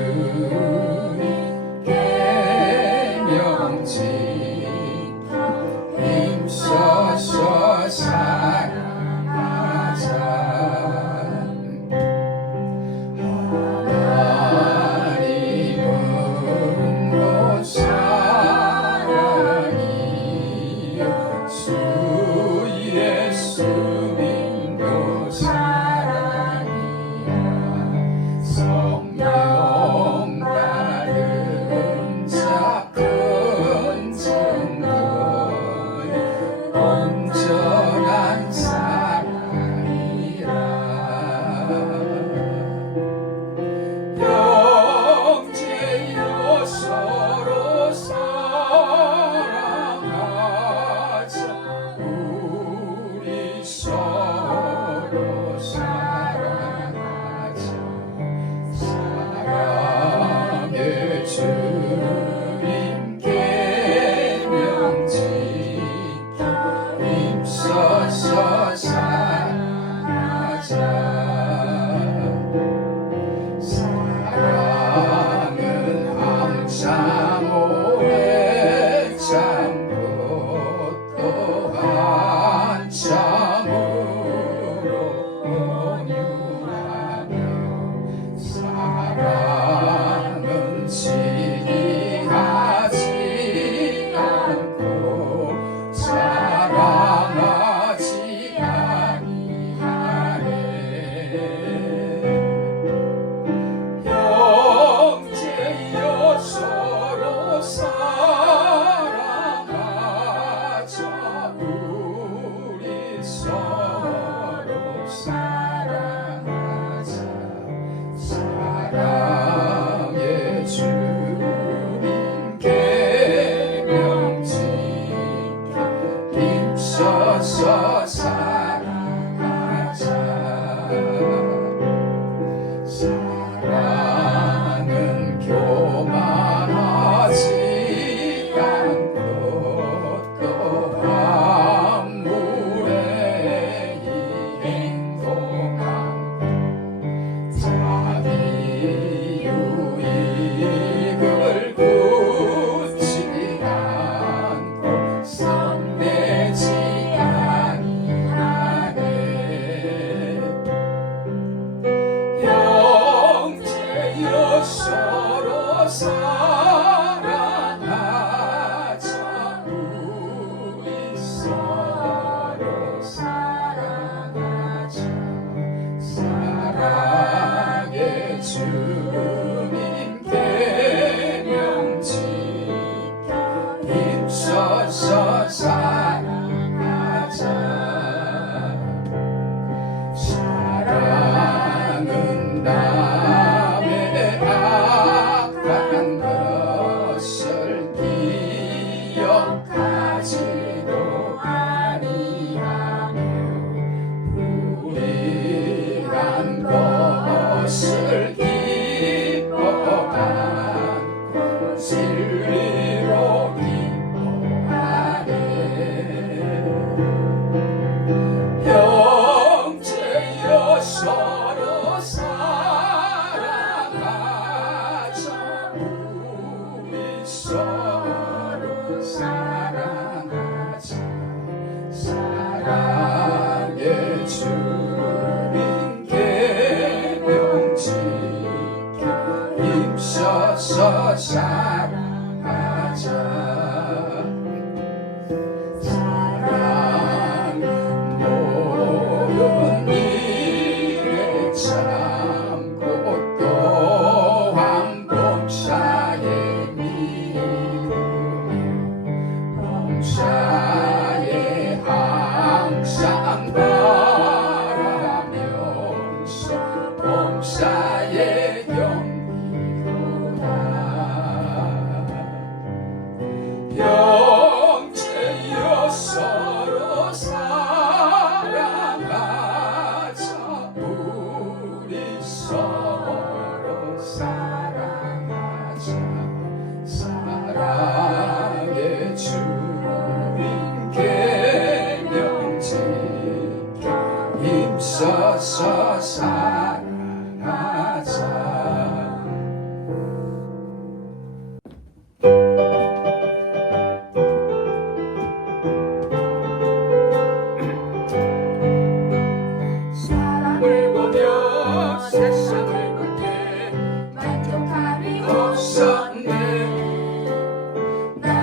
주님 계명 지켜 힘써서 살아가자. 하나님은 곧 사랑이요 주 예수 믿고 사랑이야. 성령 다른 자 큰 증거에 온전한 사랑이라. 형제여 서로 사랑하자. 우리 서로 사랑하자. 사랑의 주님 계명 지켜 힘써서 살아가자. 사랑은 항상 오래 참고 또 한참으로 온유하며 사랑은 시기하지 않고 사랑하지 아니하네. 형제여 서로 사랑하자. 우리 서로 사랑하자. 사랑의 주님 계명 지켜 힘써서 살아가자. 사랑은 교만하지 않고 또한 무례히 행동하고 자기 유익을 굳지 않고 성내지 아니하네. 형제여 서로 사랑하자. 우리 서로 사랑하자. 사랑의 주님 계명 지켜 힘써서 살아가자. 사랑은 남의 악한 것을 기억하지도 아니하며 불의한 것을 기뻐하고 진리로 기뻐하네. 형제여 서로 사랑하자. 우리 서로 사랑하자. 사랑의 주님 계명 지켜 힘써서 사랑하자. 사랑은 모든 일에 참고 또한 봉사에 미루며 봉사에 항상 바라면서 봉사에 용기로다. 형제여 서로 사랑하자. 우리 서로 사랑하자. 사랑의 주님 계명 지켜 힘써서 사랑하자.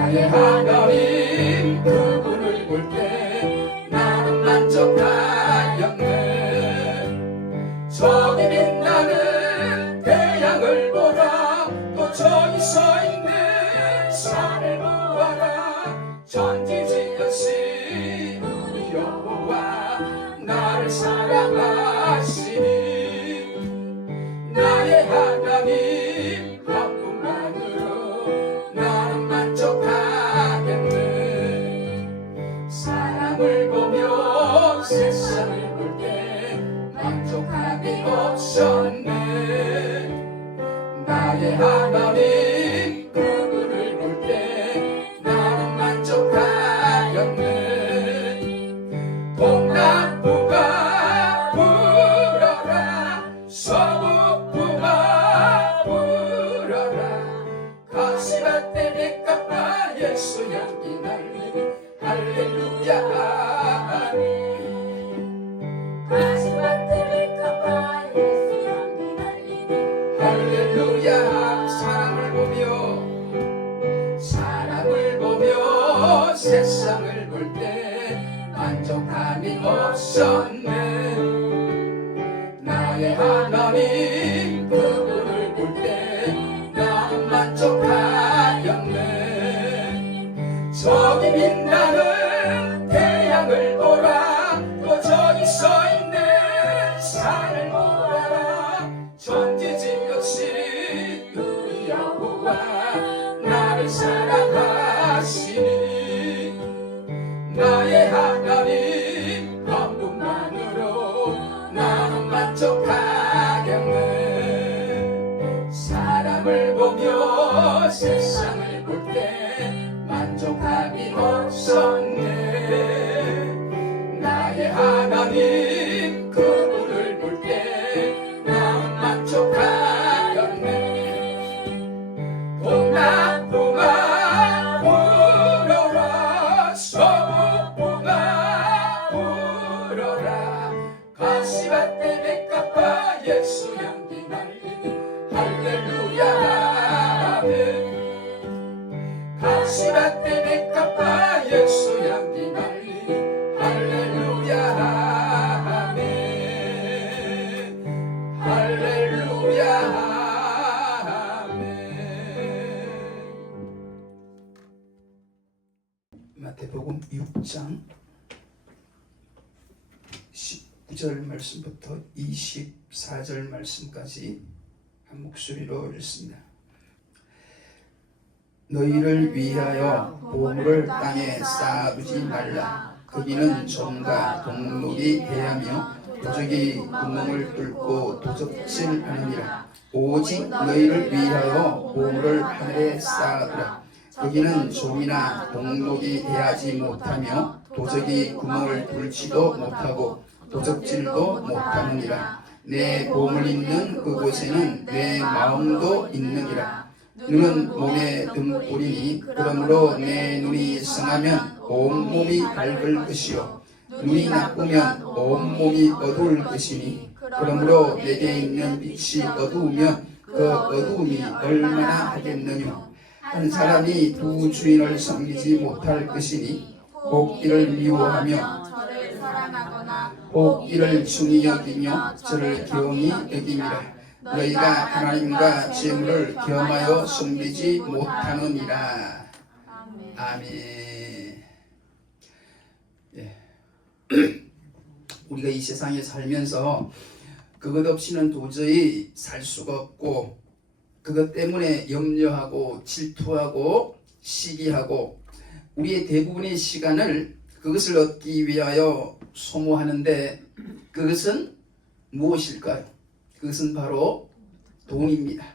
나의 하나님 그분을 볼 때 나는 만족하였네. 저기 빛나는 태양을 보라. 또 저기 서 있는 산을 보아라. 전지지으신 우리 여호와 나를 사랑하시니 나의 하나님 그분만으로 나는 만족하겠네. 사람을 보며 세상을 볼 때 만족함이 없었네. 나의 하나님 그분을 볼 때 나는 만족하였네. 동남부가 불어라. 서북부가 불어라. 가시밭에 백합화 예수 향기 날리니 할렐루야 아멘. 가시밭에 백합화 예수 향기 날리니 할렐루야. 사람을 보며 세상을 볼 때 만족함이 없었네. 나의 하나님 그분을 볼 때 나는 만족하였네. 저기 빛나는 태양을 보라. 또 저기 서 있는 산을 보아라. 전지지으신 우리 여호와 나를 사랑하시니 나의 하나님 한 분만으로 나는 만족하겠네. 사람을 보며 세상을 볼 때 만족함이 없었네. 나의 하나님 그분을 볼 때 나는 만족하겠네. 동남부가 불어라. 서북부가 불어라. 가시밭에 백합화 예수 향기 날리니 할렐루야 아멘. 가시밭에 백합화 예수 향기 날리니 할렐루야 아멘. 할렐루야 아멘. 마태복음 6장 19절 말씀부터 24절 말씀까지 한 목소리로 읽습니다. 너희를 위하여 보물을 땅에 쌓아두지 말라. 거기는 좀과 동물이 해하며 도적이 구멍을 뚫고 도적질하느니라. 오직 너희를 위하여 보물을 하늘에 쌓아두라. 거기는 좀이나 동독이 해하지 못하며 도적이 구멍을 뚫지도 못하고 도적질도 못하느니라. 내 보물 있는 그곳에는 내 마음도 있느니라. 눈은 몸의 등불이니 그러므로 내 눈이 성하면 온몸이 밝을 것이요 눈이 나쁘면 온몸이 어두울 것이니 그러므로 내게 있는 빛이 어두우면 그 어두움이 얼마나 하겠느냐. 한 사람이 두 주인을 섬기지 못할 것이니 복 이를 미워하며 저를 사랑하거나 복 이를 중히 여기며 저를 경히 여김이라. 너희가 하나님과 재물을 겸하여 섬기지 못하느니라. 아멘. 예. 우리가 이 세상에 살면서 그것 없이는 도저히 살 수가 없고 그것 때문에 염려하고 질투하고 시기하고 우리의 대부분의 시간을 그것을 얻기 위하여 소모하는데 그것은 무엇일까요? 그것은 바로 돈입니다.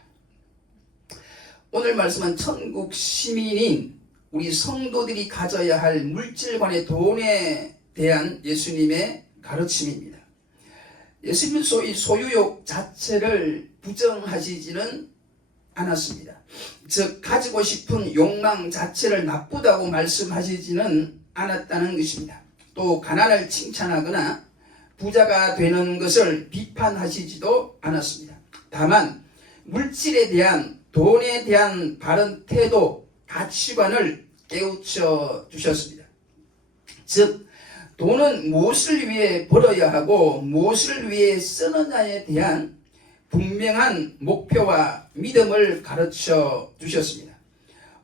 오늘 말씀은 천국 시민인 우리 성도들이 가져야 할 물질관의 돈에 대한 예수님의 가르침입니다. 예수님은 소위 소유욕 자체를 부정하시지는 않았습니다. 즉 가지고 싶은 욕망 자체를 나쁘다고 말씀하시지는 않았다는 것입니다. 또 가난을 칭찬하거나 부자가 되는 것을 비판하시지도 않았습니다. 다만 물질에 대한 돈에 대한 바른 태도, 가치관을 깨우쳐 주셨습니다. 즉 돈은 무엇을 위해 벌어야 하고 무엇을 위해 쓰느냐에 대한 분명한 목표와 믿음을 가르쳐 주셨습니다.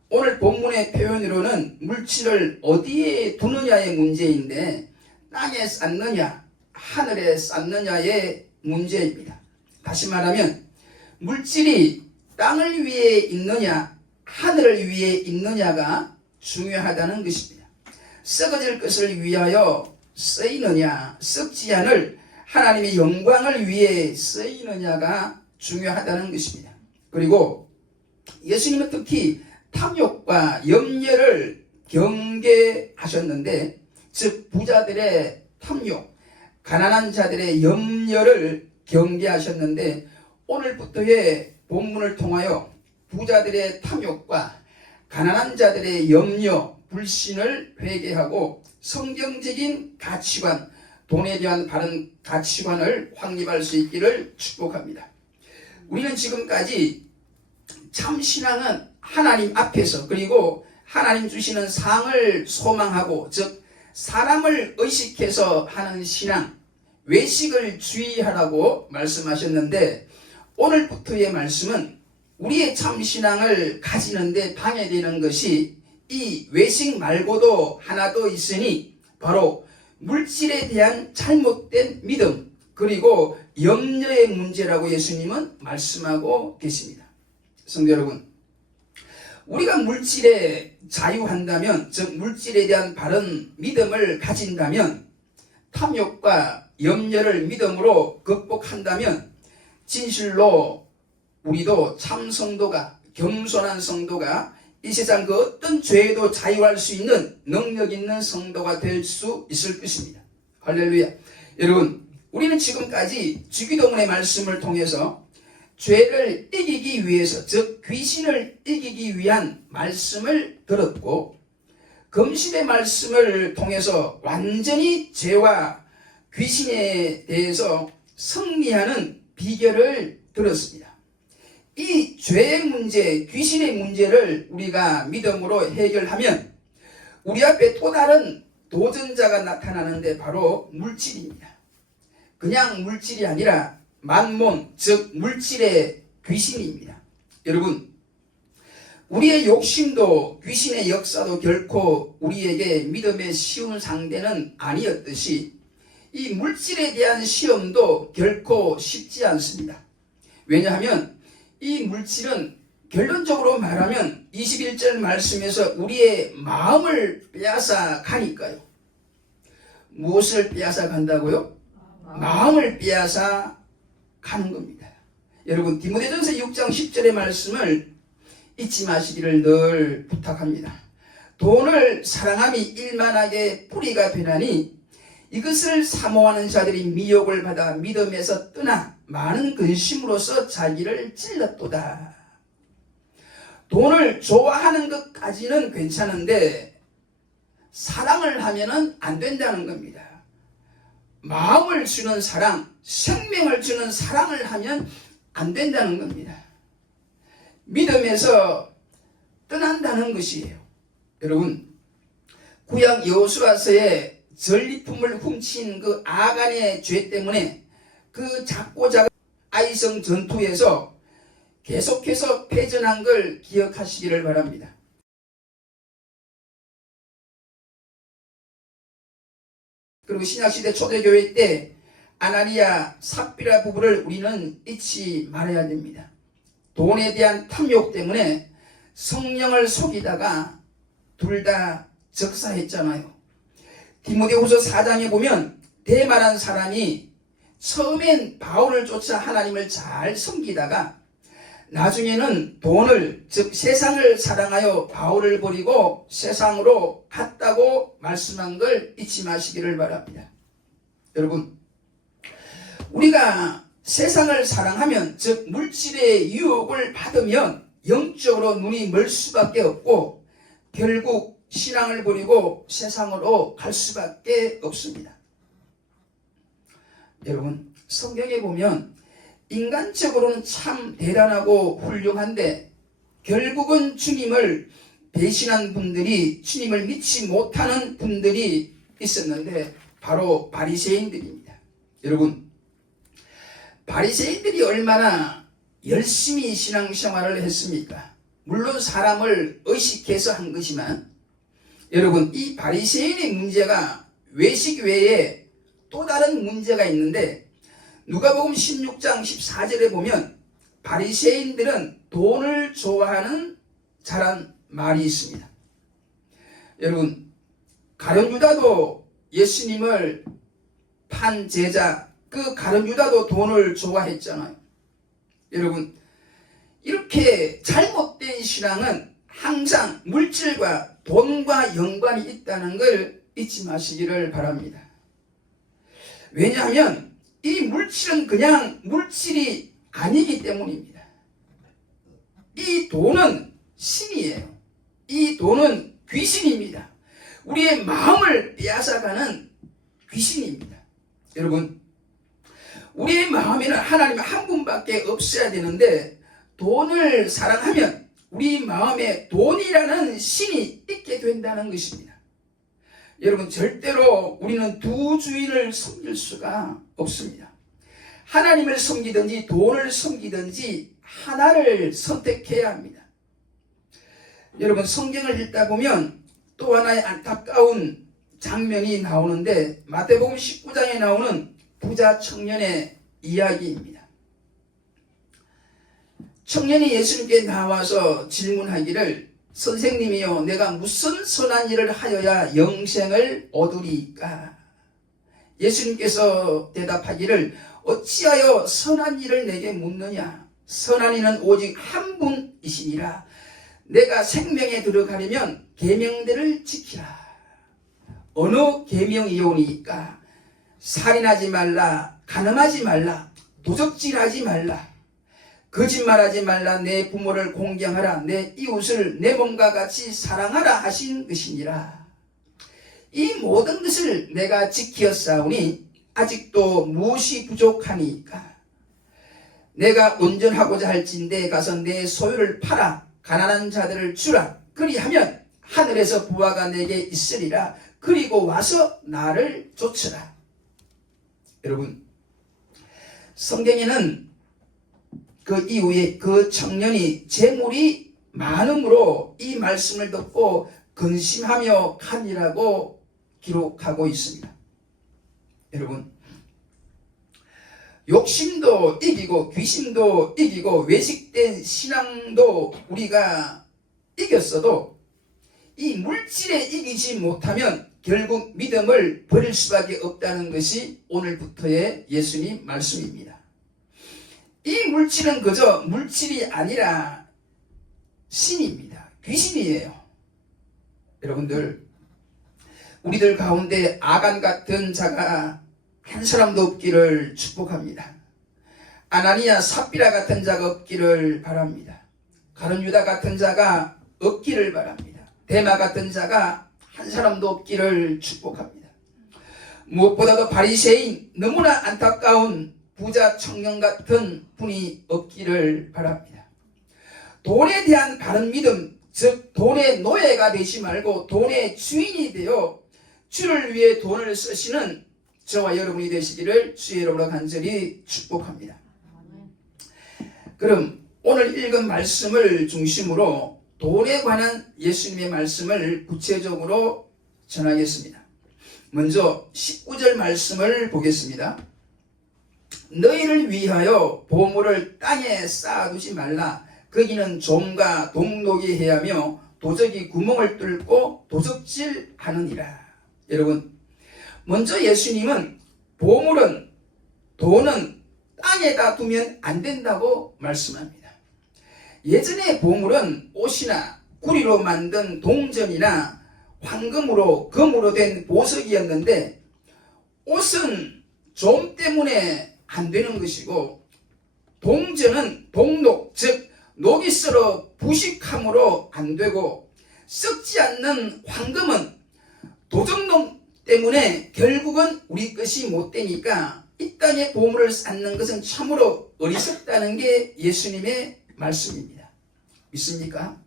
오늘 본문의 표현으로는 물질을 어디에 두느냐의 문제인데 땅에 쌓느냐 하늘에 쌓느냐의 문제입니다. 다시 말하면 물질이 땅을 위해 있느냐 하늘을 위해 있느냐가 중요하다는 것입니다. 썩어질 것을 위하여 쓰이느냐 썩지 않을 하나님의 영광을 위해 쓰이느냐가 중요하다는 것입니다. 그리고 예수님은 특히 탐욕과 염려를 경계하셨는데 즉 부자들의 탐욕, 가난한 자들의 염려를 경계하셨는데 오늘부터의 본문을 통하여 부자들의 탐욕과 가난한 자들의 염려, 불신을 회개하고 성경적인 가치관, 돈에 대한 바른 가치관을 확립할 수 있기를 축복합니다. 우리는 지금까지 참신앙은 하나님 앞에서 그리고 하나님 주시는 상을 소망하고 즉 사람을 의식해서 하는 신앙, 외식을 주의하라고 말씀하셨는데 오늘부터의 말씀은 우리의 참신앙을 가지는데 방해되는 것이 이 외식 말고도 하나 더 있으니 바로 물질에 대한 잘못된 믿음 그리고 염려의 문제라고 예수님은 말씀하고 계십니다. 성도 여러분, 우리가 물질에 자유한다면 즉 물질에 대한 바른 믿음을 가진다면 탐욕과 염려를 믿음으로 극복한다면 진실로 우리도 참 성도가 겸손한 성도가 이 세상 그 어떤 죄에도 자유할 수 있는 능력 있는 성도가 될 수 있을 것입니다. 할렐루야. 여러분, 우리는 지금까지 주기도문의 말씀을 통해서 죄를 이기기 위해서 즉 귀신을 이기기 위한 말씀을 들었고 금신의 말씀을 통해서 완전히 죄와 귀신에 대해서 승리하는 비결을 들었습니다. 이 죄의 문제, 귀신의 문제를 우리가 믿음으로 해결하면 우리 앞에 또 다른 도전자가 나타나는데 바로 물질입니다. 그냥 물질이 아니라 만몬, 즉 물질의 귀신입니다. 여러분, 우리의 욕심도 귀신의 역사도 결코 우리에게 믿음의 쉬운 상대는 아니었듯이 이 물질에 대한 시험도 결코 쉽지 않습니다. 왜냐하면 이 물질은 결론적으로 말하면 21절 말씀에서 우리의 마음을 빼앗아 가니까요. 무엇을 빼앗아 간다고요? 마음을 빼앗아 가는 겁니다. 여러분, 디모데전서 6장 10절의 말씀을 잊지 마시기를 늘 부탁합니다. 돈을 사랑함이 일만하게 뿌리가 되나니 이것을 사모하는 자들이 미혹을 받아 믿음에서 떠나 많은 근심으로서 자기를 찔렀도다. 돈을 좋아하는 것까지는 괜찮은데 사랑을 하면은 안 된다는 겁니다. 마음을 주는 사랑, 생명을 주는 사랑을 하면 안 된다는 겁니다. 믿음에서 떠난다는 것이에요. 여러분, 구약 여호수아서의 전리품을 훔친 그 아간의 죄 때문에 그 작고 작은 아이성 전투에서 계속해서 패전한 걸 기억하시기를 바랍니다. 그리고 신약시대 초대교회 때 아나니아 삽비라 부부를 우리는 잊지 말아야 됩니다. 돈에 대한 탐욕 때문에 성령을 속이다가 둘 다 적사했잖아요. 디모데후서 4장에 보면 대만한 사람이 처음엔 바울을 쫓아 하나님을 잘 섬기다가 나중에는 돈을 즉 세상을 사랑하여 바울을 버리고 세상으로 갔다고 말씀한 걸 잊지 마시기를 바랍니다. 여러분, 우리가 세상을 사랑하면 즉 물질의 유혹을 받으면 영적으로 눈이 멀 수밖에 없고 결국 신앙을 버리고 세상으로 갈 수밖에 없습니다. 여러분, 성경에 보면 인간적으로는 참 대단하고 훌륭한데 결국은 주님을 배신한 분들이, 주님을 믿지 못하는 분들이 있었는데 바로 바리새인들입니다. 여러분, 바리새인들이 얼마나 열심히 신앙생활을 했습니까? 물론 사람을 의식해서 한 것이지만 여러분, 이 바리새인의 문제가 외식 외에 또 다른 문제가 있는데, 누가복음 16장 14절에 보면 바리새인들은 돈을 좋아하는 자란 말이 있습니다. 여러분, 가룟 유다도 예수님을 판 제자, 그 가룟 유다도 돈을 좋아했잖아요. 여러분, 이렇게 잘못된 신앙은 항상 물질과 돈과 연관이 있다는 걸 잊지 마시기를 바랍니다. 왜냐하면 이 물질은 그냥 물질이 아니기 때문입니다. 이 돈은 신이에요. 이 돈은 귀신입니다. 우리의 마음을 빼앗아가는 귀신입니다. 여러분, 우리의 마음에는 하나님 한 분밖에 없어야 되는데, 돈을 사랑하면 우리 마음에 돈이라는 신이 있게 된다는 것입니다. 여러분, 절대로 우리는 두 주인을 섬길 수가 없습니다. 하나님을 섬기든지 돈을 섬기든지 하나를 선택해야 합니다. 여러분, 성경을 읽다 보면 또 하나의 안타까운 장면이 나오는데, 마태복음 19장에 나오는 부자 청년의 이야기입니다. 청년이 예수님께 나와서 질문하기를, 선생님이요, 내가 무슨 선한 일을 하여야 영생을 얻으리까? 예수님께서 대답하기를, 어찌하여 선한 일을 내게 묻느냐? 선한 이는 오직 한 분이시니라. 내가 생명에 들어가려면 계명들을 지키라. 어느 계명이오니까? 살인하지 말라, 간음하지 말라, 도적질하지 말라, 거짓말하지 말라, 내 부모를 공경하라, 내 이웃을 내 몸과 같이 사랑하라 하신 것이니라. 이 모든 것을 내가 지키었사오니 아직도 무엇이 부족하니까? 내가 온전하고자 할진대 가서 내 소유를 팔아 가난한 자들을 주라. 그리하면 하늘에서 부하가 내게 있으리라. 그리고 와서 나를 좇으라. 여러분, 성경에는 그 이후에 그 청년이 재물이 많음으로 이 말씀을 듣고 근심하며 가니라고 기록하고 있습니다. 여러분, 욕심도 이기고 귀심도 이기고 외식된 신앙도 우리가 이겼어도 이 물질에 이기지 못하면 결국 믿음을 버릴 수밖에 없다는 것이 오늘부터의 예수님 말씀입니다. 이 물질은 그저 물질이 아니라 신입니다. 귀신이에요. 여러분들, 우리들 가운데 아간 같은 자가 한 사람도 없기를 축복합니다. 아나니아 삽비라 같은 자가 없기를 바랍니다. 가룟 유다 같은 자가 없기를 바랍니다. 데마 같은 자가 한 사람도 없기를 축복합니다. 무엇보다도 바리새인, 너무나 안타까운 부자 청년 같은 분이 없기를 바랍니다. 돈에 대한 바른 믿음, 즉 돈의 노예가 되지 말고 돈의 주인이 되어 주를 위해 돈을 쓰시는 저와 여러분이 되시기를 주의 이름으로 간절히 축복합니다. 그럼 오늘 읽은 말씀을 중심으로 돈에 관한 예수님의 말씀을 구체적으로 전하겠습니다. 먼저 19절 말씀을 보겠습니다. 너희를 위하여 보물을 땅에 쌓아두지 말라. 거기는 좀과 동독이 해하며 도적이 구멍을 뚫고 도적질하느니라. 여러분, 먼저 예수님은 보물은, 돈은 땅에다 두면 안 된다고 말씀합니다. 예전에 보물은 옷이나 구리로 만든 동전이나 황금으로, 금으로 된 보석이었는데, 옷은 좀 때문에 안 되는 것이고, 동전은 동독, 즉 녹이 쓸어 부식함으로 안 되고, 썩지 않는 황금은 도적놈 때문에 결국은 우리 것이 못 되니까 이 땅에 보물을 쌓는 것은 참으로 어리석다는 게 예수님의 말씀입니다. 믿습니까?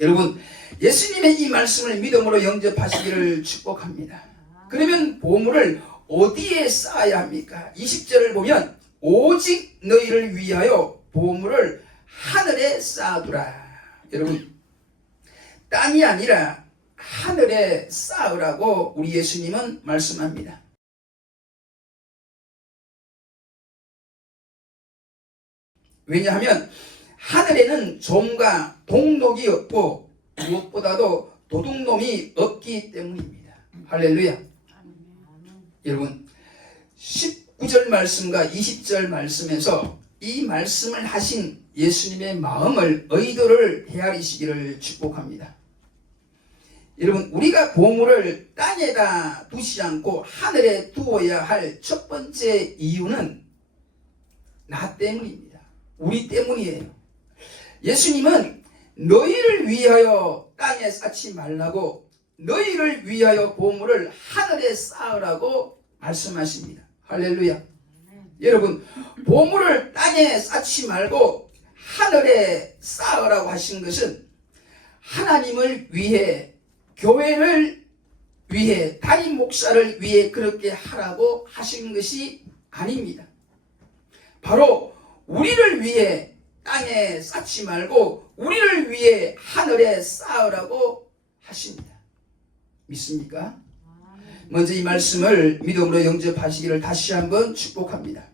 여러분, 예수님의 이 말씀을 믿음으로 영접하시기를 축복합니다. 그러면 보물을 어디에 쌓아야 합니까? 20절을 보면 오직 너희를 위하여 보물을 하늘에 쌓아두라. 여러분, 땅이 아니라 하늘에 쌓으라고 우리 예수님은 말씀합니다. 왜냐하면 하늘에는 좀과 동록이 없고 무엇보다도 도둑놈이 없기 때문입니다. 할렐루야. 여러분, 19절 말씀과 20절 말씀에서 이 말씀을 하신 예수님의 마음을 의도를 헤아리시기를 축복합니다. 여러분, 우리가 보물을 땅에다 두지 않고 하늘에 두어야 할 첫 번째 이유는 나 때문입니다. 우리 때문이에요. 예수님은 너희를 위하여 땅에 쌓지 말라고, 너희를 위하여 보물을 하늘에 쌓으라고 말씀하십니다. 할렐루야. 여러분, 보물을 땅에 쌓지 말고 하늘에 쌓으라고 하신 것은 하나님을 위해, 교회를 위해, 담임 목사를 위해 그렇게 하라고 하신 것이 아닙니다. 바로 우리를 위해 땅에 쌓지 말고 우리를 위해 하늘에 쌓으라고 하십니다. 믿습니까? 먼저 이 말씀을 믿음으로 영접하시기를 다시 한번 축복합니다.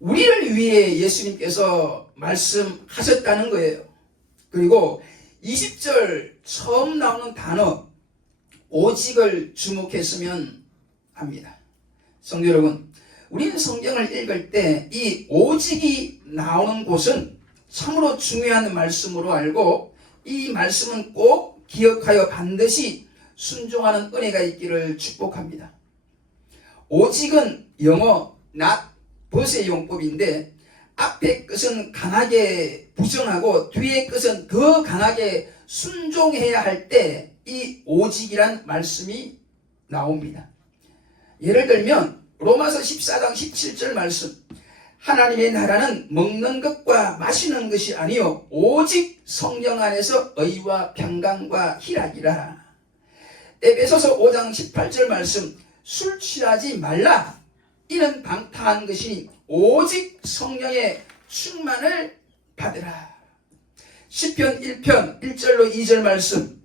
우리를 위해 예수님께서 말씀하셨다는 거예요. 그리고 20절 처음 나오는 단어 오직을 주목했으면 합니다. 성도 여러분, 우리는 성경을 읽을 때 이 오직이 나오는 곳은 참으로 중요한 말씀으로 알고 이 말씀은 꼭 기억하여 반드시 순종하는 은혜가 있기를 축복합니다. 오직은 영어 not but의 용법인데 앞의 것은 강하게 부정하고 뒤의 것은 더 강하게 순종해야 할 때 이 오직이란 말씀이 나옵니다. 예를 들면 로마서 14장 17절 말씀, 하나님의 나라는 먹는 것과 마시는 것이 아니요 오직 성령 안에서 의와 평강과 희락이라. 에베소서 5장 18절 말씀, 술 취하지 말라. 이는 방탕한 것이니 오직 성령의 충만을 받으라. 시편 1편 1절로 2절 말씀,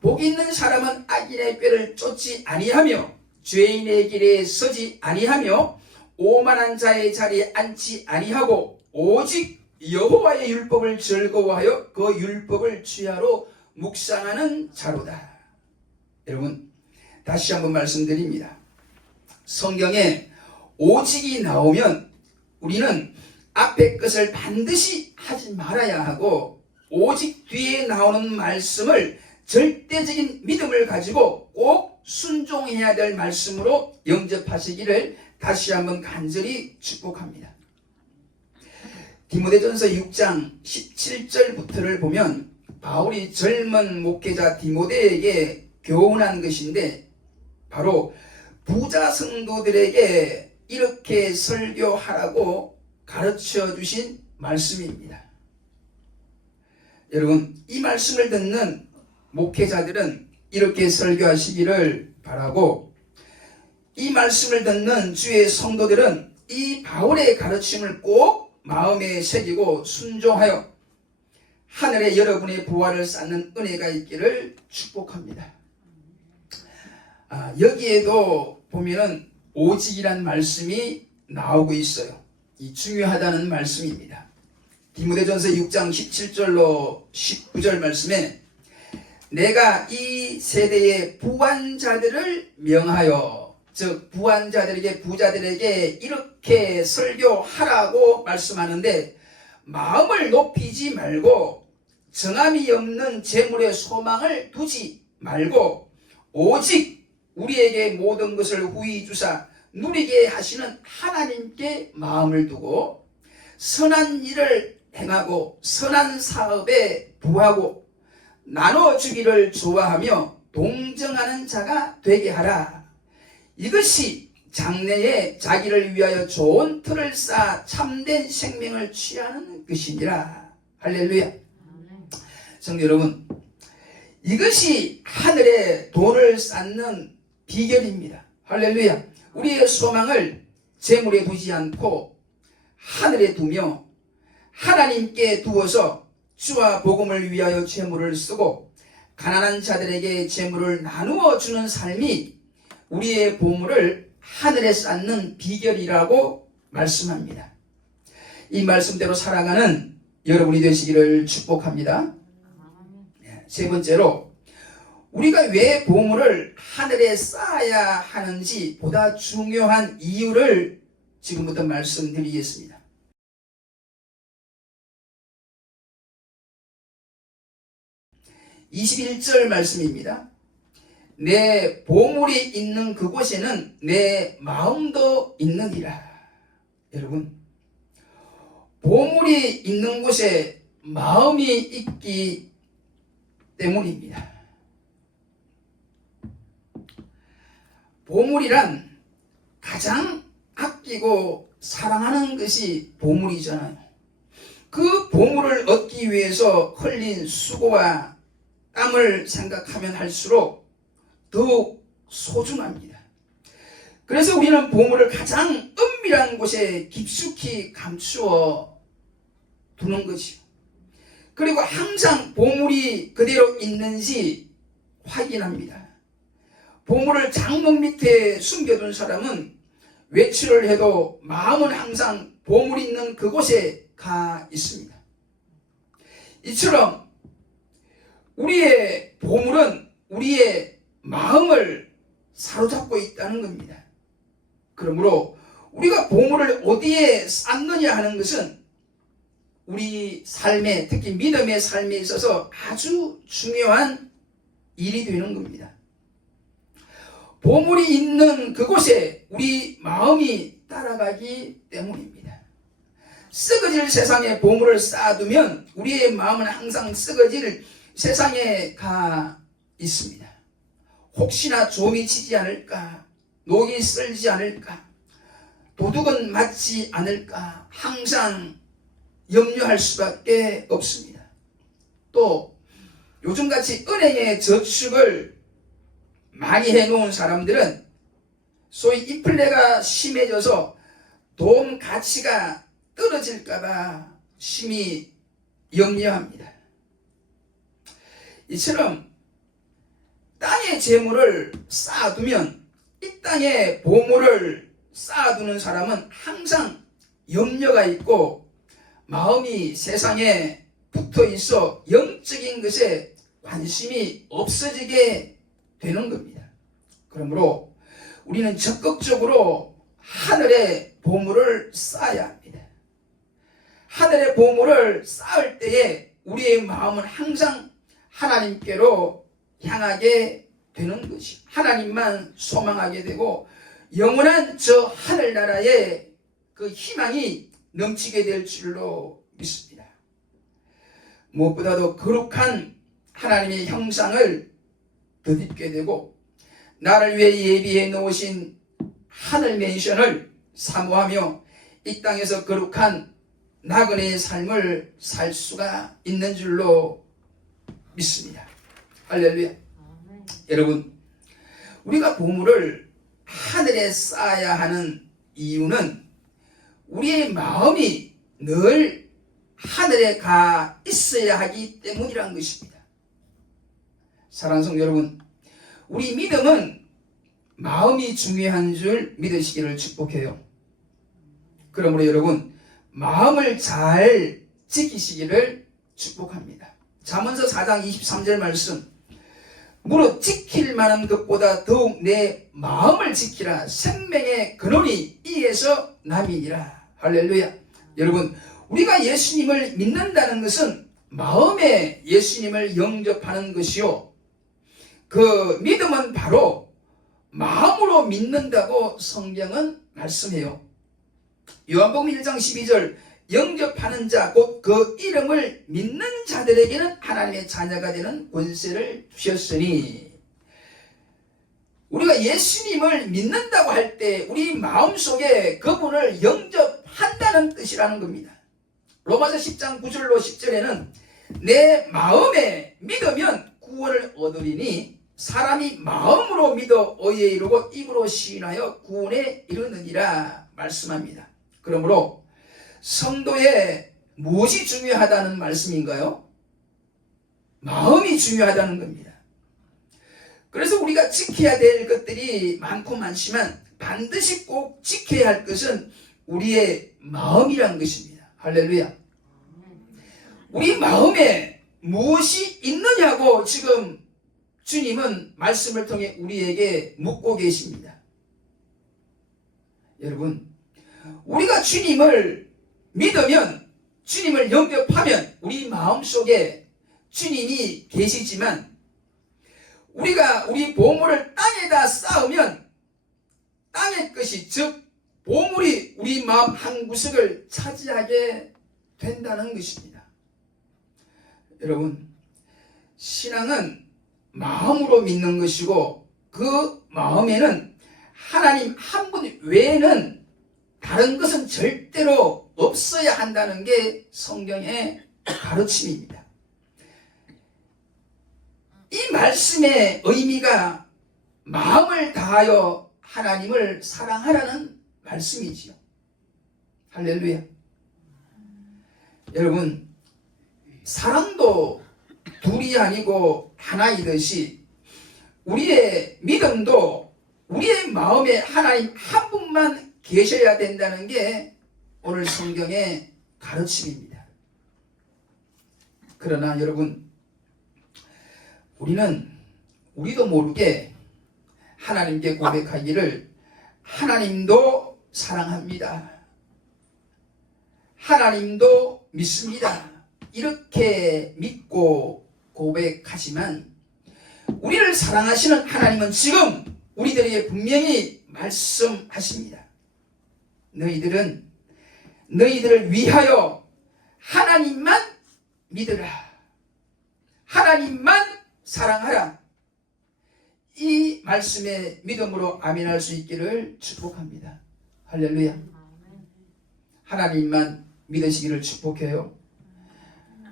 복 있는 사람은 악인의 꾀를 쫓지 아니하며 죄인의 길에 서지 아니하며 오만한 자의 자리에 앉지 아니하고 오직 여호와의 율법을 즐거워하여 그 율법을 취하로 묵상하는 자로다. 여러분, 다시 한번 말씀드립니다. 성경에 오직이 나오면 우리는 앞에 것을 반드시 하지 말아야 하고 오직 뒤에 나오는 말씀을 절대적인 믿음을 가지고 꼭 순종해야 될 말씀으로 영접하시기를 다시 한번 간절히 축복합니다. 디모데전서 6장 17절부터를 보면 바울이 젊은 목회자 디모데에게 교훈한 것인데 바로 부자 성도들에게 이렇게 설교하라고 가르쳐 주신 말씀입니다. 여러분, 이 말씀을 듣는 목회자들은 이렇게 설교하시기를 바라고 이 말씀을 듣는 주의 성도들은 이 바울의 가르침을 꼭 마음에 새기고 순종하여 하늘에 여러분의 부활을 쌓는 은혜가 있기를 축복합니다. 여기에도 보면은 오직이란 말씀이 나오고 있어요. 이 중요하다는 말씀입니다. 디모데전서 6장 17절로 19절 말씀에 내가 이 세대의 부한자들을 명하여, 즉 부한자들에게, 부자들에게 이렇게 설교하라고 말씀하는데 마음을 높이지 말고 정함이 없는 재물의 소망을 두지 말고 오직 우리에게 모든 것을 후히 주사 누리게 하시는 하나님께 마음을 두고 선한 일을 행하고 선한 사업에 부하고 나눠주기를 좋아하며 동정하는 자가 되게 하라. 이것이 장래에 자기를 위하여 좋은 틀을 쌓아 참된 생명을 취하는 것이니라. 할렐루야. 성도 여러분, 이것이 하늘에 돈을 쌓는 비결입니다. 할렐루야. 우리의 소망을 재물에 두지 않고 하늘에 두며 하나님께 두어서 주와 복음을 위하여 재물을 쓰고 가난한 자들에게 재물을 나누어 주는 삶이 우리의 보물을 하늘에 쌓는 비결이라고 말씀합니다. 이 말씀대로 살아가는 여러분이 되시기를 축복합니다. 세 번째로, 우리가 왜 보물을 하늘에 쌓아야 하는지 보다 중요한 이유를 지금부터 말씀드리겠습니다. 21절 말씀입니다. 내 보물이 있는 그곳에는 내 마음도 있느니라. 여러분, 보물이 있는 곳에 마음이 있기 때문입니다. 보물이란 가장 아끼고 사랑하는 것이 보물이잖아요. 그 보물을 얻기 위해서 흘린 수고와 땀을 생각하면 할수록 더욱 소중합니다. 그래서 우리는 보물을 가장 은밀한 곳에 깊숙이 감추어 두는 거지요. 그리고 항상 보물이 그대로 있는지 확인합니다. 보물을 장롱 밑에 숨겨둔 사람은 외출을 해도 마음은 항상 보물이 있는 그곳에 가 있습니다. 이처럼 우리의 보물은 우리의 마음을 사로잡고 있다는 겁니다. 그러므로 우리가 보물을 어디에 쌓느냐 하는 것은 우리 삶에, 특히 믿음의 삶에 있어서 아주 중요한 일이 되는 겁니다. 보물이 있는 그곳에 우리 마음이 따라가기 때문입니다. 썩어질 세상에 보물을 쌓아두면 우리의 마음은 항상 썩어질 세상에 가 있습니다. 혹시나 좀이 치지 않을까, 녹이 쓸지 않을까, 도둑은 맞지 않을까 항상 염려할 수밖에 없습니다. 또 요즘같이 은행에 저축을 많이 해놓은 사람들은 소위 인플레가 심해져서 돈 가치가 떨어질까봐 심히 염려합니다. 이처럼 땅에 재물을 쌓아두면, 이 땅에 보물을 쌓아두는 사람은 항상 염려가 있고 마음이 세상에 붙어 있어 영적인 것에 관심이 없어지게 되는 겁니다. 그러므로 우리는 적극적으로 하늘의 보물을 쌓아야 합니다. 하늘의 보물을 쌓을 때에 우리의 마음은 항상 하나님께로 향하게 되는 것이, 하나님만 소망하게 되고 영원한 저 하늘나라에 그 희망이 넘치게 될 줄로 믿습니다. 무엇보다도 거룩한 하나님의 형상을 덧입게 되고 나를 위해 예비해 놓으신 하늘 맨션을 사모하며 이 땅에서 거룩한 나그네의 삶을 살 수가 있는 줄로 믿습니다. 할렐루야. 여러분, 우리가 보물을 하늘에 쌓아야 하는 이유는 우리의 마음이 늘 하늘에 가 있어야 하기 때문이라는 것입니다. 사랑하는 성도 여러분, 우리 믿음은 마음이 중요한 줄 믿으시기를 축복해요. 그러므로 여러분, 마음을 잘 지키시기를 축복합니다. 잠언서 4장 23절 말씀, 무릇 지킬 만한 것보다 더욱 내 마음을 지키라. 생명의 근원이 이에서 남이니라. 할렐루야. 여러분, 우리가 예수님을 믿는다는 것은 마음에 예수님을 영접하는 것이요, 그 믿음은 바로 마음으로 믿는다고 성경은 말씀해요. 요한복음 1장 12절, 영접하는 자 곧 그 이름을 믿는 자들에게는 하나님의 자녀가 되는 권세를 주셨으니, 우리가 예수님을 믿는다고 할 때 우리 마음속에 그분을 영접한다는 뜻이라는 겁니다. 로마서 10장 9절로 10절에는 내 마음에 믿으면 구원을 얻으리니 사람이 마음으로 믿어 의에 이르고 입으로 시인하여 구원에 이르느니라 말씀합니다. 그러므로 성도의 무엇이 중요하다는 말씀인가요? 마음이 중요하다는 겁니다. 그래서 우리가 지켜야 될 것들이 많고 많지만 반드시 꼭 지켜야 할 것은 우리의 마음이라는 것입니다. 할렐루야. 우리 마음에 무엇이 있느냐고 지금 주님은 말씀을 통해 우리에게 묻고 계십니다. 여러분, 우리가 주님을 믿으면, 주님을 영접하면 우리 마음속에 주님이 계시지만, 우리가 우리 보물을 땅에다 쌓으면 땅의 것이, 즉 보물이 우리 마음 한 구석을 차지하게 된다는 것입니다. 여러분, 신앙은 마음으로 믿는 것이고 그 마음에는 하나님 한 분 외에는 다른 것은 절대로 없어야 한다는 게 성경의 가르침입니다. 이 말씀의 의미가 마음을 다하여 하나님을 사랑하라는 말씀이지요. 할렐루야. 여러분, 사랑도 둘이 아니고 하나이듯이 우리의 믿음도 우리의 마음에 하나님 한 분만 계셔야 된다는 게 오늘 성경의 가르침입니다. 그러나 여러분, 우리도 모르게 하나님께 고백하기를 하나님도 사랑합니다. 하나님도 믿습니다. 이렇게 믿고 고백하지만 우리를 사랑하시는 하나님은 지금 우리들에게 분명히 말씀하십니다. 너희들을 위하여 하나님만 믿으라. 하나님만 사랑하라. 이 말씀에 믿음으로 아멘할 수 있기를 축복합니다. 할렐루야. 하나님만 믿으시기를 축복해요.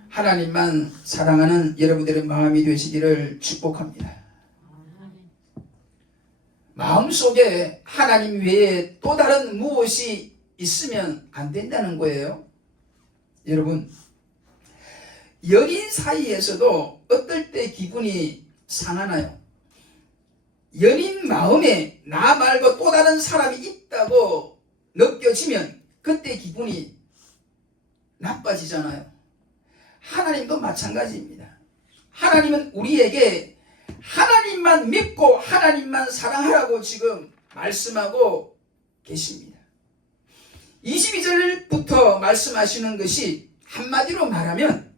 하나님만 사랑하는 여러분들의 마음이 되시기를 축복합니다. 마음속에 하나님 외에 또 다른 무엇이 있으면 안 된다는 거예요. 여러분, 연인 사이에서도 어떨 때 기분이 상하나요? 연인 마음에 나 말고 또 다른 사람이 있다고 느껴지면 그때 기분이 나빠지잖아요. 하나님도 마찬가지입니다. 하나님은 우리에게 하나님만 믿고 하나님만 사랑하라고 지금 말씀하고 계십니다. 22절부터 말씀하시는 것이 한마디로 말하면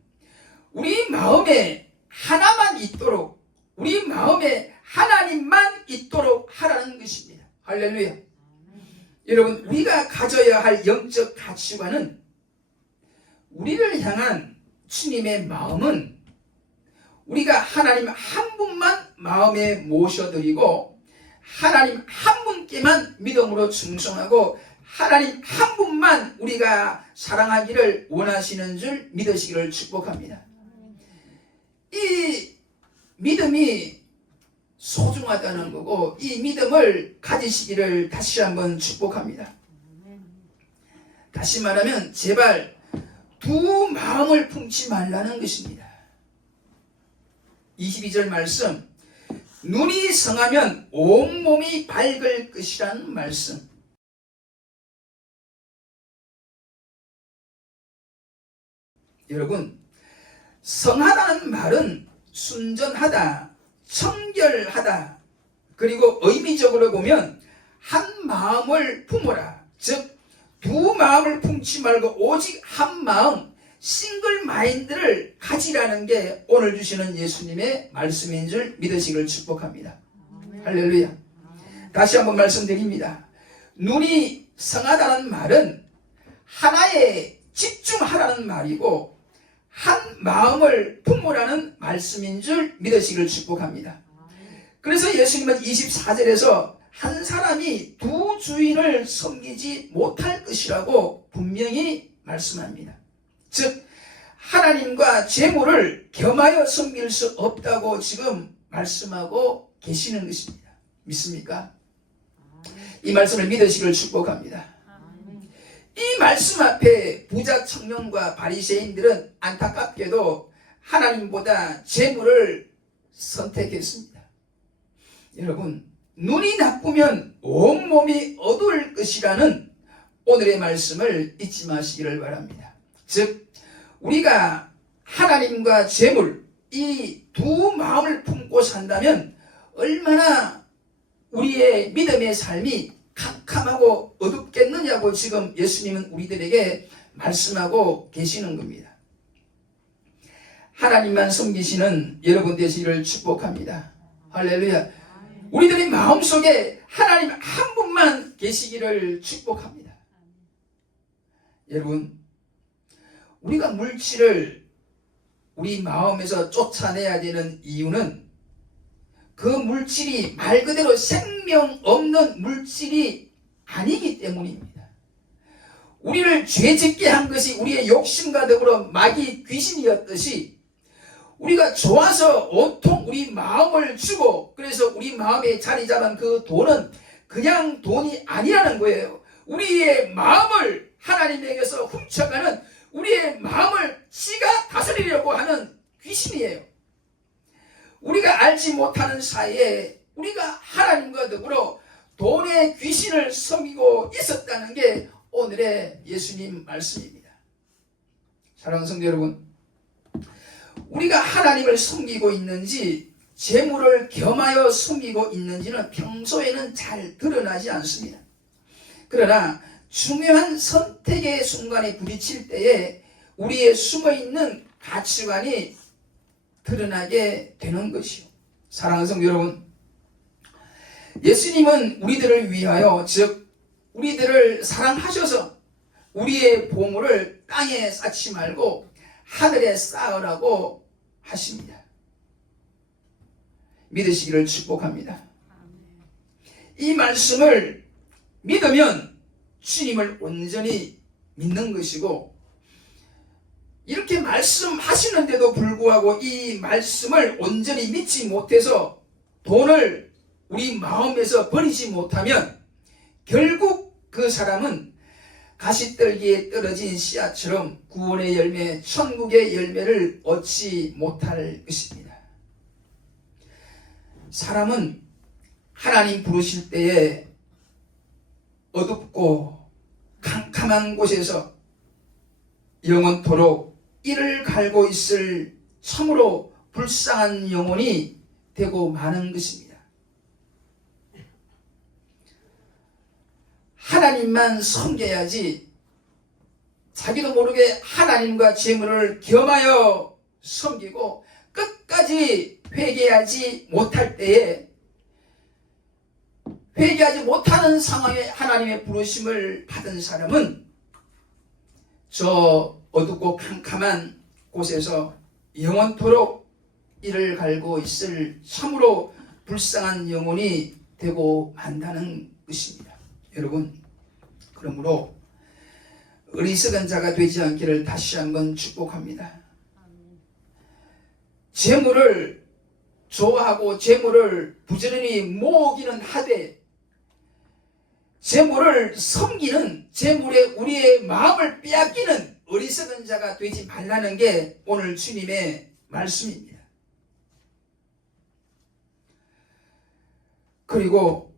우리 마음에 하나만 있도록, 우리 마음에 하나님만 있도록 하라는 것입니다. 할렐루야. 여러분, 우리가 가져야 할 영적 가치관은 우리를 향한 주님의 마음은 우리가 하나님 한 분만 마음에 모셔드리고 하나님 한 분께만 믿음으로 충성하고 하나님 한 분만 우리가 사랑하기를 원하시는 줄 믿으시기를 축복합니다. 이 믿음이 소중하다는 거고 이 믿음을 가지시기를 다시 한번 축복합니다. 다시 말하면 제발 두 마음을 품지 말라는 것입니다. 22절 말씀, 눈이 성하면 온몸이 밝을 것이라는 말씀. 여러분, 성하다는 말은 순전하다, 청결하다, 그리고 의미적으로 보면 한 마음을 품어라. 즉, 두 마음을 품지 말고 오직 한 마음, 싱글 마인드를 가지라는 게 오늘 주시는 예수님의 말씀인 줄 믿으시기를 축복합니다. 할렐루야. 다시 한번 말씀드립니다. 눈이 성하다는 말은 하나에 집중하라는 말이고 한 마음을 품으라는 말씀인 줄 믿으시기를 축복합니다. 그래서 예수님은 24절에서 한 사람이 두 주인을 섬기지 못할 것이라고 분명히 말씀합니다. 즉 하나님과 재물을 겸하여 섬길 수 없다고 지금 말씀하고 계시는 것입니다. 믿습니까? 이 말씀을 믿으시기를 축복합니다. 이 말씀 앞에 부자 청년과 바리새인들은 안타깝게도 하나님보다 재물을 선택했습니다. 여러분, 눈이 나쁘면 온몸이 어두울 것이라는 오늘의 말씀을 잊지 마시기를 바랍니다. 즉, 우리가 하나님과 재물, 이 두 마음을 품고 산다면 얼마나 우리의 믿음의 삶이 캄캄하고 어둡겠느냐고 지금 예수님은 우리들에게 말씀하고 계시는 겁니다. 하나님만 섬기시는 여러분 되시기를 축복합니다. 할렐루야. 우리들의 마음속에 하나님 한 분만 계시기를 축복합니다. 여러분, 우리가 물질을 우리 마음에서 쫓아내야 되는 이유는 그 물질이 말 그대로 생명 없는 물질이 아니기 때문입니다. 우리를 죄짓게 한 것이 우리의 욕심과 더불어 마귀 귀신이었듯이 우리가 좋아서 온통 우리 마음을 주고 그래서 우리 마음에 자리 잡은 그 돈은 그냥 돈이 아니라는 거예요. 우리의 마음을 하나님에게서 훔쳐가는 우리의 마음을 지가 다스리려고 하는 귀신이에요. 우리가 알지 못하는 사이에 우리가 하나님과 더불어 돈의 귀신을 섬기고 있었다는 게 오늘의 예수님 말씀입니다. 사랑하는 성도 여러분, 우리가 하나님을 섬기고 있는지 재물을 겸하여 섬기고 있는지는 평소에는 잘 드러나지 않습니다. 그러나 중요한 선택의 순간에 부딪힐 때에 우리의 숨어있는 가치관이 드러나게 되는 것이요. 사랑하는 성도 여러분, 예수님은 우리들을 위하여 즉 우리들을 사랑하셔서 우리의 보물을 땅에 쌓지 말고 하늘에 쌓으라고 하십니다. 믿으시기를 축복합니다. 이 말씀을 믿으면 주님을 온전히 믿는 것이고 이렇게 말씀하시는데도 불구하고 이 말씀을 온전히 믿지 못해서 돈을 우리 마음에서 버리지 못하면 결국 그 사람은 가시떨기에 떨어진 씨앗처럼 구원의 열매, 천국의 열매를 얻지 못할 것입니다. 사람은 하나님 부르실 때에 어둡고 캄캄한 곳에서 영원토록 이를 갈고 있을 참으로 불쌍한 영혼이 되고 마는 것입니다. 하나님만 섬겨야지 자기도 모르게 하나님과 재물을 겸하여 섬기고 끝까지 회개하지 못할 때에 회개하지 못하는 상황에 하나님의 부르심을 받은 사람은 저 어둡고 캄캄한 곳에서 영원토록 이를 갈고 있을 참으로 불쌍한 영혼이 되고 만다는 것입니다. 여러분, 그러므로 어리석은 자가 되지 않기를 다시 한번 축복합니다. 재물을 좋아하고 재물을 부지런히 모으기는 하되 재물을 섬기는 재물에 우리의 마음을 빼앗기는 어리석은 자가 되지 말라는 게 오늘 주님의 말씀입니다. 그리고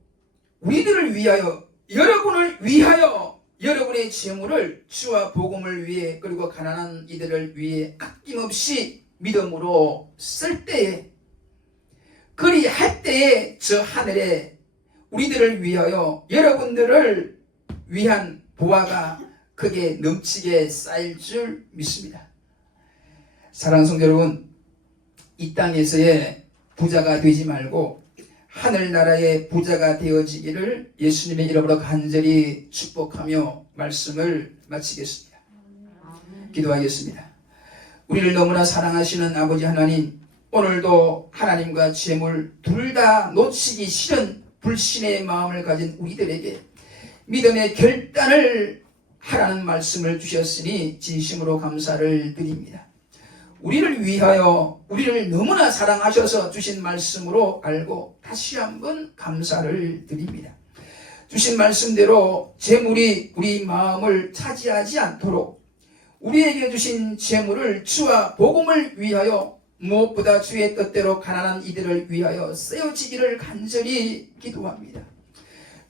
우리들을 위하여 여러분을 위하여 여러분의 재물을 주와 복음을 위해 그리고 가난한 이들을 위해 아낌없이 믿음으로 쓸 때에 그리할 때에 저 하늘에 우리들을 위하여 여러분들을 위한 보화가 크게 넘치게 쌓일 줄 믿습니다. 사랑하는 성도 여러분, 이 땅에서의 부자가 되지 말고 하늘나라의 부자가 되어지기를 예수님의 이름으로 간절히 축복하며 말씀을 마치겠습니다. 기도하겠습니다. 우리를 너무나 사랑하시는 아버지 하나님, 오늘도 하나님과 재물 둘 다 놓치기 싫은 불신의 마음을 가진 우리들에게 믿음의 결단을 하라는 말씀을 주셨으니 진심으로 감사를 드립니다. 우리를 위하여 우리를 너무나 사랑하셔서 주신 말씀으로 알고 다시 한번 감사를 드립니다. 주신 말씀대로 재물이 우리 마음을 차지하지 않도록 우리에게 주신 재물을 주와 복음을 위하여 무엇보다 주의 뜻대로 가난한 이들을 위하여 쓰여지기를 간절히 기도합니다.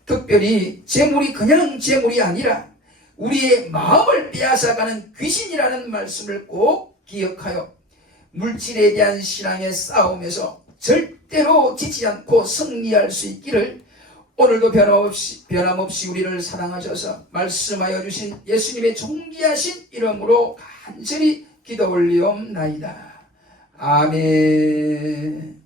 특별히 재물이 그냥 재물이 아니라 우리의 마음을 빼앗아가는 귀신이라는 말씀을 꼭 기억하여 물질에 대한 신앙의 싸움에서 절대로 지지 않고 승리할 수 있기를 오늘도 변함없이 우리를 사랑하셔서 말씀하여 주신 예수님의 존귀하신 이름으로 간절히 기도 올리옵나이다. 아멘.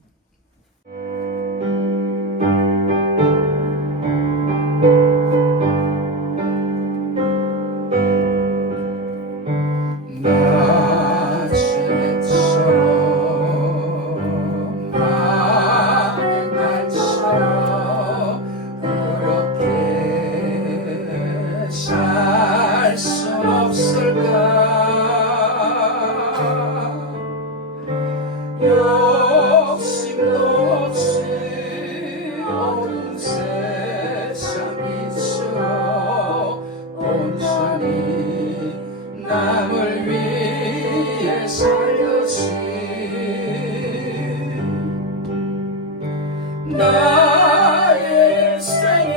욕심도 없이 어두운 세상 빛으로 온전히 남을 위해 살렸지. 나의 일생에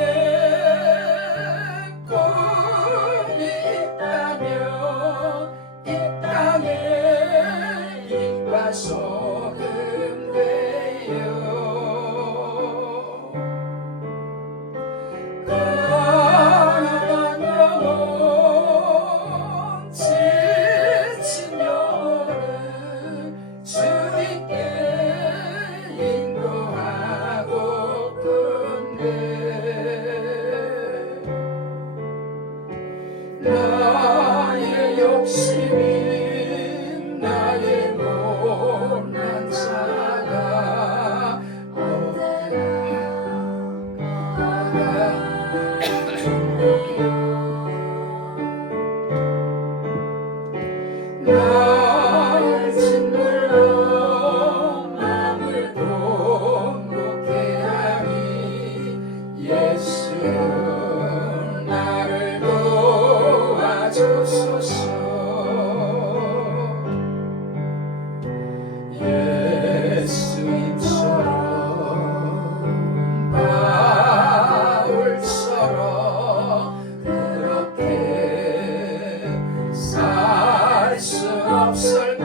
꿈이 있다면 이 땅에 빛과 소금 되어 가난한 영혼 지친 영혼을 주님께 인도하고픈네. 나의 욕심이 나의 못난 자가 나를 짓눌러 마음을 통곡해 하니 예수 나를 도와주소서. 예수님처럼 바울처럼 그렇게 살 수 없을까.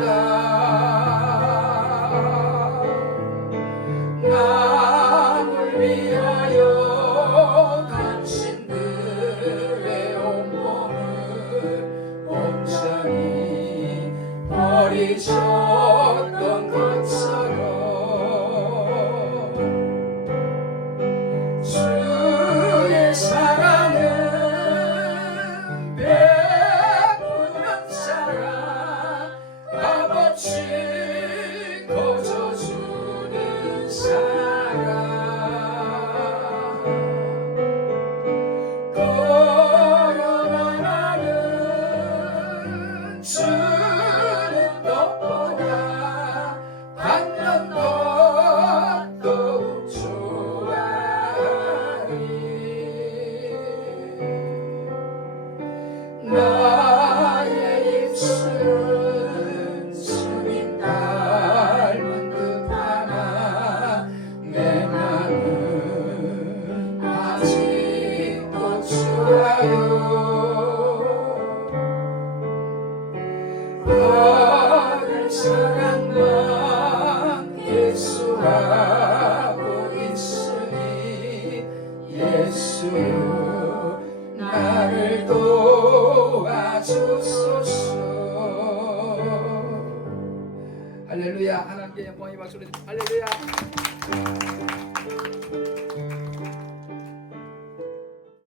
남을 위하여 당신들의 온몸을 온전히 버리셨던 것처럼 주의 사랑은 베푸는 사랑, 값없이 거저주는 사랑. 그러나 나는 주는 것보다 받는 것 더욱 좋아하니 나의 입술은 주님 닮은 듯하나 내 맘은 아직도 주와요. 받을 사랑만 예수하고 있으니 예수여 나를 도와주소서. 할렐루야. 하나님께 영광의 박수를. 할렐루야.